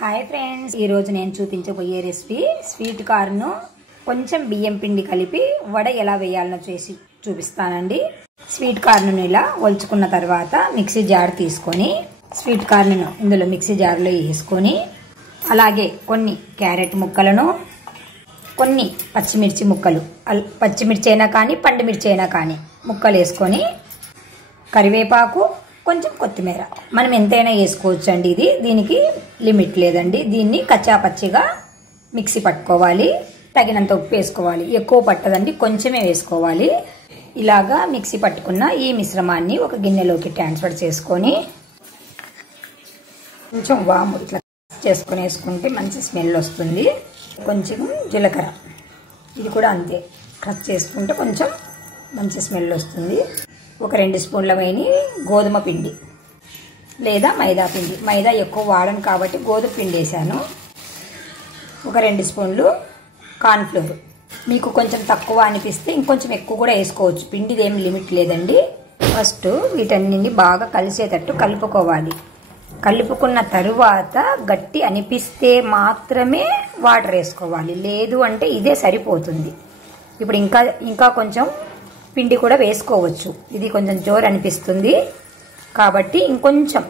Hi friends, ఈ రోజు నేను చూపించబోయే రెసిపీ స్వీట్ కార్న్ కొంచెం బియ్యం పిండి కలిపి వడ ఎలా వేయాలనో చేసి చూపిస్తానండి. స్వీట్ కార్న్ ఇలా ఒలుచుకున్న తర్వాత మిక్సీ జార్ తీసుకొని స్వీట్ కార్న్ ఇందులో మిక్సీ జార్లో వేసుకొని అలాగే కొన్ని క్యారెట్ ముక్కలను, కొన్ని పచ్చిమిర్చి ముక్కలు, పచ్చిమిర్చి అయినా కానీ పండు మిర్చి అయినా కానీ ముక్కలు వేసుకొని కరివేపాకు, కొంచెం కొత్తిమీర మనం ఎంతైనా వేసుకోవచ్చు అండి. దీనికి లిమిట్ లేదండి. దీన్ని కచ్చాపచ్చిగా మిక్సీ పట్టుకోవాలి. తగినంత ఉప్పు వేసుకోవాలి. ఎక్కువ పట్టదండి, కొంచెమే వేసుకోవాలి. ఇలాగా మిక్సీ పట్టుకున్న ఈ మిశ్రమాన్ని ఒక గిన్నెలోకి ట్రాన్స్ఫర్ చేసుకొని కొంచెం వాము ఇట్లా చేసుకొని వేసుకుంటే మంచి స్మెల్ వస్తుంది. కొంచెం జీలకర్ర, ఇది కూడా అంతే, క్రష్ చేసుకుంటే కొంచెం మంచి స్మెల్ వస్తుంది. ఒక 2 స్పూన్ల గోధుమ పిండి లేదా మైదా పిండి, మైదా ఎక్కువ వాడను కాబట్టి గోధుమ పిండి వేసాను. ఒక 2 స్పూన్లు కార్న్ఫ్లోర్, మీకు కొంచెం తక్కువ అనిపిస్తే ఇంకొంచెం ఎక్కువ కూడా వేసుకోవచ్చు. పిండిది ఏమి లిమిట్ లేదండి. ఫస్ట్ వీటన్నింటిని బాగా కలిసేటట్టు కలుపుకోవాలి. కలుపుకున్న తరువాత గట్టి అనిపిస్తే మాత్రమే వాటర్ వేసుకోవాలి, లేదు అంటే ఇదే సరిపోతుంది. ఇప్పుడు ఇంకా కొంచెం పిండి కూడా వేసుకోవచ్చు. ఇది కొంచెం జోరు అనిపిస్తుంది కాబట్టి ఇంకొంచెం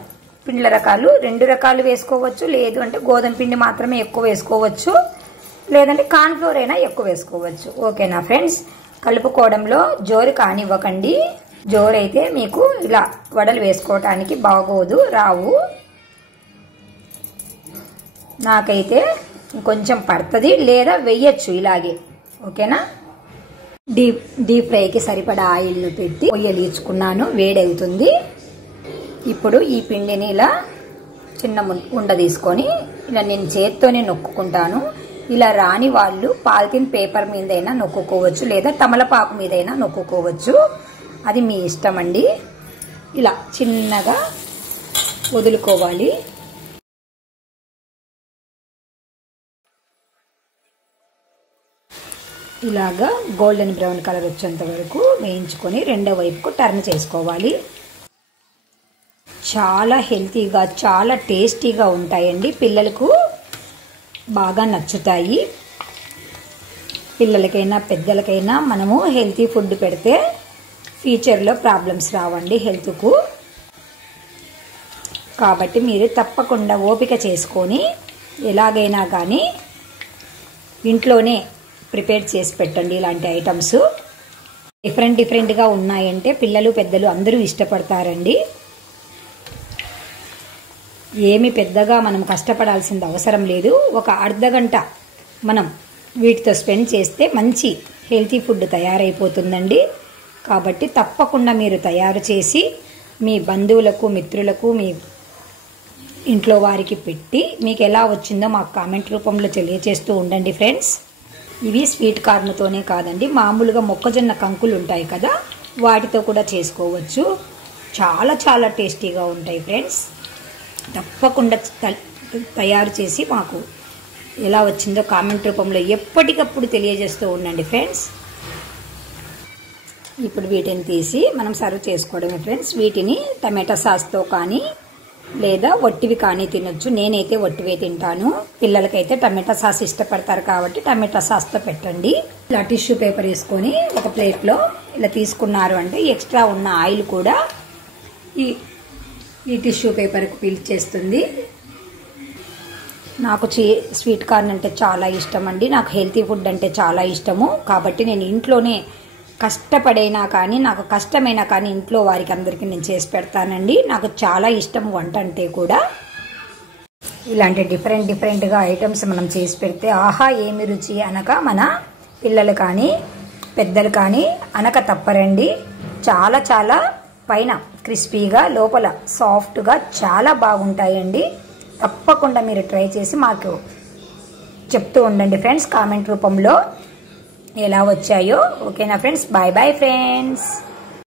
పిండిల రకాలు 2 రకాలు వేసుకోవచ్చు, లేదు అంటే గోధుమ పిండి మాత్రమే ఎక్కువ వేసుకోవచ్చు, లేదంటే కార్న్ఫ్లోర్ అయినా ఎక్కువ వేసుకోవచ్చు. ఓకేనా ఫ్రెండ్స్? కలుపుకోవడంలో జోరు కానివ్వకండి. జోరు అయితే మీకు ఇలా వడలు వేసుకోవటానికి బాగోదు, రావు. నాకైతే కొంచెం పడుతుంది, లేదా వెయ్యొచ్చు ఇలాగే. ఓకేనా? డీప్ ఫ్రైకి సరిపడా ఆయిల్ను పెట్టి పొయ్యలీచుకున్నాను, వేడవుతుంది. ఇప్పుడు ఈ పిండిని ఇలా చిన్న ఉండ తీసుకొని ఇలా నేను చేత్తోనే నొక్కుకుంటాను. ఇలా రాని వాళ్ళు పాలిథిన్ పేపర్ మీదైనా నొక్కుకోవచ్చు, లేదా తమలపాకు మీదైనా నొక్కుకోవచ్చు, అది మీ ఇష్టం అండి. ఇలా చిన్నగా వదులుకోవాలి. ఇలాగా గోల్డెన్ బ్రౌన్ కలర్ వచ్చేంత వరకు వేయించుకొని రెండో వైపుకు టర్న్ చేసుకోవాలి. చాలా హెల్తీగా, చాలా టేస్టీగా ఉంటాయండి. పిల్లలకు బాగా నచ్చుతాయి. పిల్లలకైనా పెద్దలకైనా మనము హెల్తీ ఫుడ్ పెడితే ఫ్యూచర్లో ప్రాబ్లమ్స్ రావండి హెల్త్కు. కాబట్టి మీరు తప్పకుండా ఓపిక చేసుకొని ఎలాగైనా కానీ ఇంట్లోనే ప్రిపేర్ చేసి పెట్టండి. ఇలాంటి ఐటమ్స్ డిఫరెంట్గా ఉన్నాయంటే పిల్లలు పెద్దలు అందరూ ఇష్టపడతారండి. ఏమి పెద్దగా మనం కష్టపడాల్సిన అవసరం లేదు. ఒక అర్ధగంట మనం వీటితో స్పెండ్ చేస్తే మంచి హెల్తీ ఫుడ్ తయారైపోతుందండి. కాబట్టి తప్పకుండా మీరు తయారు చేసి మీ బంధువులకు, మిత్రులకు, మీ ఇంట్లో వారికి పెట్టి మీకు ఎలా వచ్చిందో మాకు కామెంట్ రూపంలో తెలియజేస్తూ ఉండండి ఫ్రెండ్స్. ఇవి స్వీట్ కార్న్తోనే కాదండి, మామూలుగా మొక్కజొన్న కంకులు ఉంటాయి కదా, వాటితో కూడా చేసుకోవచ్చు. చాలా చాలా టేస్టీగా ఉంటాయి ఫ్రెండ్స్. తప్పకుండా తయారు చేసి మాకు ఎలా వచ్చిందో కామెంట్ రూపంలో ఎప్పటికప్పుడు తెలియజేస్తూ ఉండండి ఫ్రెండ్స్. ఇప్పుడు వీటిని తీసి మనం సర్వ్ చేసుకోవడమే ఫ్రెండ్స్. వీటిని టమాటా సాస్తో కానీ లేదా వట్టివి కానీ తినొచ్చు. నేనైతే వట్టివే తింటాను. పిల్లలకైతే టమాటా సాస్ ఇష్టపడతారు కాబట్టి టమాటా సాస్తో పెట్టండి. ఇలా టిష్యూ పేపర్ వేసుకొని ఒక ప్లేట్లో ఇలా తీసుకున్నారు అంటే ఎక్స్ట్రా ఉన్న ఆయిల్ కూడా ఈ టిష్యూ పేపర్కి పీల్చేస్తుంది. నాకు స్వీట్ కార్న్ అంటే చాలా ఇష్టం అండి. నాకు హెల్తీ ఫుడ్ అంటే చాలా ఇష్టము. కాబట్టి నేను ఇంట్లోనే కష్టపడైనా కానీ, నాకు కష్టమైనా కానీ ఇంట్లో వారికి అందరికీ నేను చేసి పెడతానండి. నాకు చాలా ఇష్టం వంట అంటే కూడా. ఇలాంటి డిఫరెంట్గా ఐటమ్స్ మనం చేసి పెడితే ఆహా ఏమి రుచి అనక మన పిల్లలు కానీ పెద్దలు కానీ అనక తప్పరండి. చాలా చాలా పైన క్రిస్పీగా, లోపల సాఫ్ట్గా చాలా బాగుంటాయండి. తప్పకుండా మీరు ట్రై చేసి మాకు చెప్తూ ఉండండి ఫ్రెండ్స్ కామెంట్ రూపంలో ఎలా వచ్చాయో. ఓకేనా ఫ్రెండ్స్? Bye bye friends.